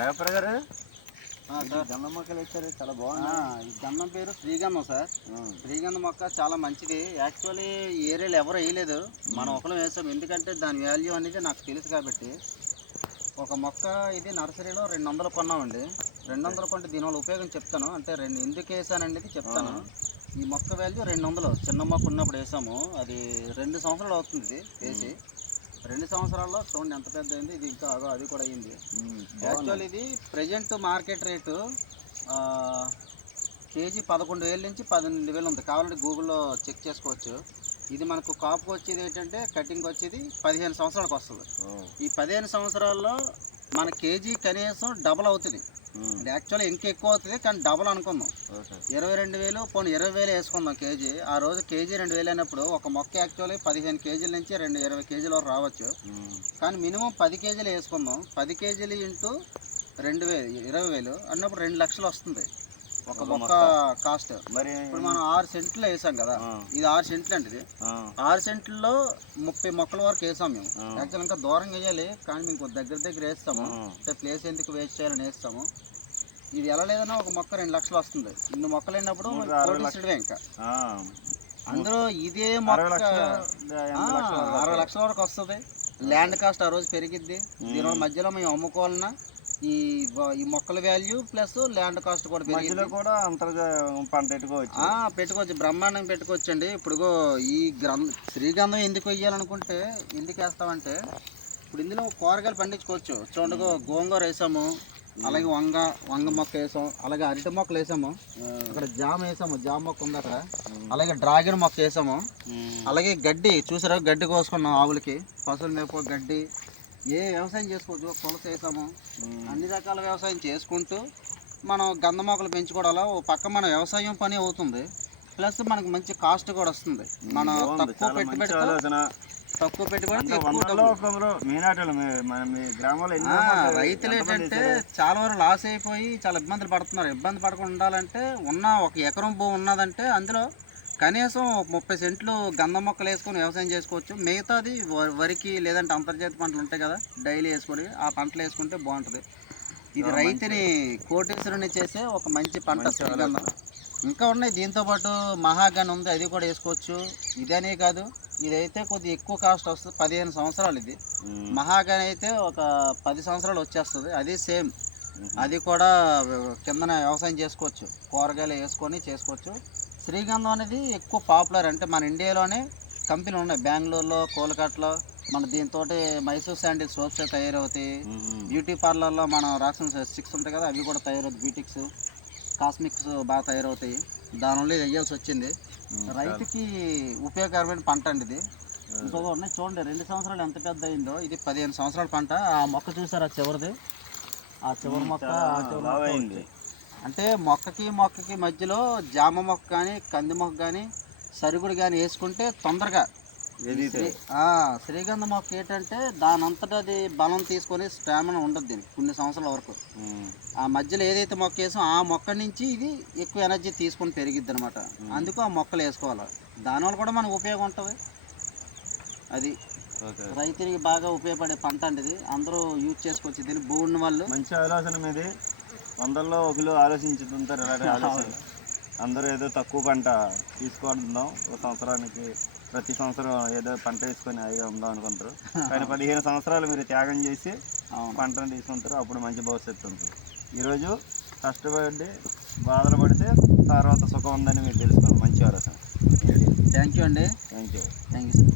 అయ్యప్ప గారు సార్ గంధం మొక్కలు వేసారు, చాలా బాగుంది. ఈ గంధం పేరు శ్రీగంధం సార్. శ్రీగంధం మొక్క చాలా మంచిది. యాక్చువల్లీ ఈ ఏరియాలో ఎవరు వేయలేదు, మనం ఒకరు వేసాం. ఎందుకంటే దాని వాల్యూ అనేది నాకు తెలుసు కాబట్టి. ఒక మొక్క ఇది నర్సరీలో 200 కొన్నామండి. 200 కొంటే దీనివల్ల ఉపయోగం చెప్తాను, అంటే ఎందుకు వేసాననేది చెప్తాను. ఈ మొక్క వాల్యూ 200. చిన్న మొక్క ఉన్నప్పుడు వేసాము, అది 2 సంవత్సరాలు అవుతుంది ఇది వేసి. 2 సంవత్సరాల్లో చూడండి ఎంత పెద్ద అయింది. ఇది ఇంకా అది కూడా అయింది. యాక్చువల్ ఇది ప్రజెంట్ మార్కెట్ రేటు కేజీ 11,000 నుంచి 18,000 ఉంది. కావాలంటే గూగుల్లో చెక్ చేసుకోవచ్చు. ఇది మనకు కాపుకి వచ్చేది ఏంటంటే కటింగ్ వచ్చేది 15 సంవత్సరాలకు వస్తుంది. ఈ 15 సంవత్సరాల్లో మన కేజీ కనీసం డబల్ అవుతుంది. యాక్చువల్లీ ఇంకా ఎక్కువ అవుతుంది, కానీ డబల్ అనుకుందాం. 22,000 పోనీ 20,000 వేసుకుందాం కేజీ. ఆ రోజు కేజీ 2,000 అయినప్పుడు ఒక మొక్క యాక్చువల్లీ 15 కేజీల నుంచి 20 కేజీల వరకు రావచ్చు. కానీ మినిమం 10 కేజీలు వేసుకుందాం. 10 కేజీలు ఇంటూ 2,000 20,000 అన్నప్పుడు 2 లక్షలు వస్తుంది ఒక మొక్క కాస్ట్. మరి ఇప్పుడు మనం 6 సెంట్లు వేసాం కదా, ఇది 6 సెంట్లు అంటే ఇది 6 సెంట్లలో 30 మొక్కల వరకు వేసాం మేము. యాక్చువల్ ఇంకా దూరం వేయాలి, కానీ మేము దగ్గర వేస్తాము. అంటే ప్లేస్ ఎందుకు వేస్ట్ చేయాలని వేస్తాము. ఇది ఎలా లేదన్నా ఒక మొక్క 2 లక్షలు వస్తుంది. ఇన్ని మొక్కలు అయినప్పుడు కోటిస్తుడే. ఇంకా అందులో ఇదే మొక్క 60 లక్షల వరకు వస్తుంది. ల్యాండ్ కాస్ట్ ఆ రోజు పెరిగిద్ది. దీని మధ్యలో మేము అమ్ముకోవాలన్నా ఈ మొక్కల వాల్యూ ప్లస్ ల్యాండ్ కాస్ట్ కూడా పెరిగింది. కూడా పంట పెట్టుకోవచ్చు, బ్రహ్మాండంగా పెట్టుకోవచ్చు అండి. ఇప్పుడు ఈ శ్రీగంధం ఎందుకు వేయాలనుకుంటే ఎందుకు వేస్తామంటే, ఇప్పుడు ఇందులో కూరగాయలు పండించుకోవచ్చు. చూడండి, గోంగూర వేసాము, అలాగే వంగ మొక్క వేసాం, అలాగే అరటి మొక్కలు వేసాము, అక్కడ జామ వేసాము, జామ మొక్క ఉంది అక్కడ, అలాగే డ్రాగన్ మొక్క వేసాము, అలాగే గడ్డి చూసారా, గడ్డి కోసుకున్నాం ఆవులకి, పశువుల మేపు గడ్డి. ఏ వ్యవసాయం చేసుకోవచ్చు, కొలత వేసాము. అన్ని రకాల వ్యవసాయం చేసుకుంటూ మనం గంధ మొక్కలు పెంచుకోవడాలో ఓ పక్క మన వ్యవసాయం పని అవుతుంది, ప్లస్ మనకు మంచి కాస్ట్ కూడా వస్తుంది. మనం తక్కువ పెట్టుబడి రైతులు ఏంటంటే చాలా వరకు లాస్ అయిపోయి చాలా ఇబ్బందులు పడుతున్నారు. ఇబ్బంది పడకుండా ఉండాలంటే ఒక ఎకరం భూమి ఉన్నదంటే అందులో కనీసం 30 సెంట్లు గంధం మొక్కలు వేసుకొని వ్యవసాయం చేసుకోవచ్చు. మిగతాది వరికి లేదంటే అంతర్జాతీయ పంటలు ఉంటాయి కదా, డైలీ వేసుకొని ఆ పంటలు వేసుకుంటే బాగుంటుంది. ఇది రైతుని కోటీశ్వరుని చేసే ఒక మంచి పంట శ్రీగంధం. ఇంకా ఉన్నాయి దీంతోపాటు మహాగన్ ఉంది, అది కూడా వేసుకోవచ్చు. ఇదనే కాదు, ఇదైతే కొద్దిగా ఎక్కువ కాస్ట్ వస్తుంది. 15 సంవత్సరాలు ఇది. మహాగన్ అయితే ఒక 10 సంవత్సరాలు వచ్చేస్తుంది. అది సేమ్, అది కూడా కిందన వ్యవసాయం చేసుకోవచ్చు, కూరగాయలు వేసుకొని చేసుకోవచ్చు. శ్రీగంధం అనేది ఎక్కువ పాపులర్. అంటే మన ఇండియాలోనే కంపెనీలు ఉన్నాయి, బెంగళూరులో, కోల్కతాలో. మన దీంతో మైసూర్ శాండిల్ సోప్స్ తయారవుతాయి. బ్యూటీ పార్లర్లో మన రాక్సన్ 6 ఉంటాయి కదా, అవి కూడా తయారవుతాయి. బ్యూటిక్స్, కాస్మిక్స్ బాగా తయారవుతాయి. దానివల్ల వేయాల్సి వచ్చింది. రైతుకి ఉపయోగకరమైన పంట అండి ఇది. ఇంకొక ఉన్నాయి చూడండి, 2 సంవత్సరాలు ఎంత పెద్ద అయిందో. ఇది 15 సంవత్సరాల పంట. ఆ మొక్క చూసారు, ఆ చివరిది, ఆ చివరి మొక్క, అంటే మొక్కకి మధ్యలో జామ మొక్క కానీ కంది మొక్క కానీ సరుగుడు కానీ వేసుకుంటే తొందరగా. శ్రీగంధ మొక్క ఏంటంటే దాని అంతటా అది బలం తీసుకొని స్టామినా ఉండదు దీనికి కొన్ని సంవత్సరాల వరకు. ఆ మధ్యలో ఏదైతే మొక్క వేసామో ఆ మొక్క నుంచి ఇది ఎక్కువ ఎనర్జీ తీసుకొని పెరిగిద్ది అనమాట. అందుకు ఆ మొక్కలు వేసుకోవాలి. దానివల్ల కూడా మనకు ఉపయోగం ఉంటుంది. అది రైతునికి బాగా ఉపయోగపడే పంట అండి ఇది. అందరూ యూజ్ చేసుకోవచ్చు దీన్ని. భూమి వాళ్ళు మంచి ఆలోచన మీది. 100లో 1 ఆలోచించుతుంటారు ఇలాంటి ఆలోచన. అందరూ ఏదో తక్కువ పంట తీసుకుందాం, ఒక సంవత్సరానికి ప్రతి సంవత్సరం ఏదో పంట వేసుకొని హాయిగా ఉందాం అనుకుంటారు. కానీ 15 సంవత్సరాలు మీరు త్యాగం చేసి పంటను తీసుకుంటారు, అప్పుడు మంచి భవిష్యత్తు ఉంటుంది. ఈరోజు కష్టపడి బాధలు పడితే తర్వాత సుఖం ఉందని మీరు తెలుసుకోండి. మంచి ఆలోచన. థ్యాంక్ యూ అండి. Thank you sir.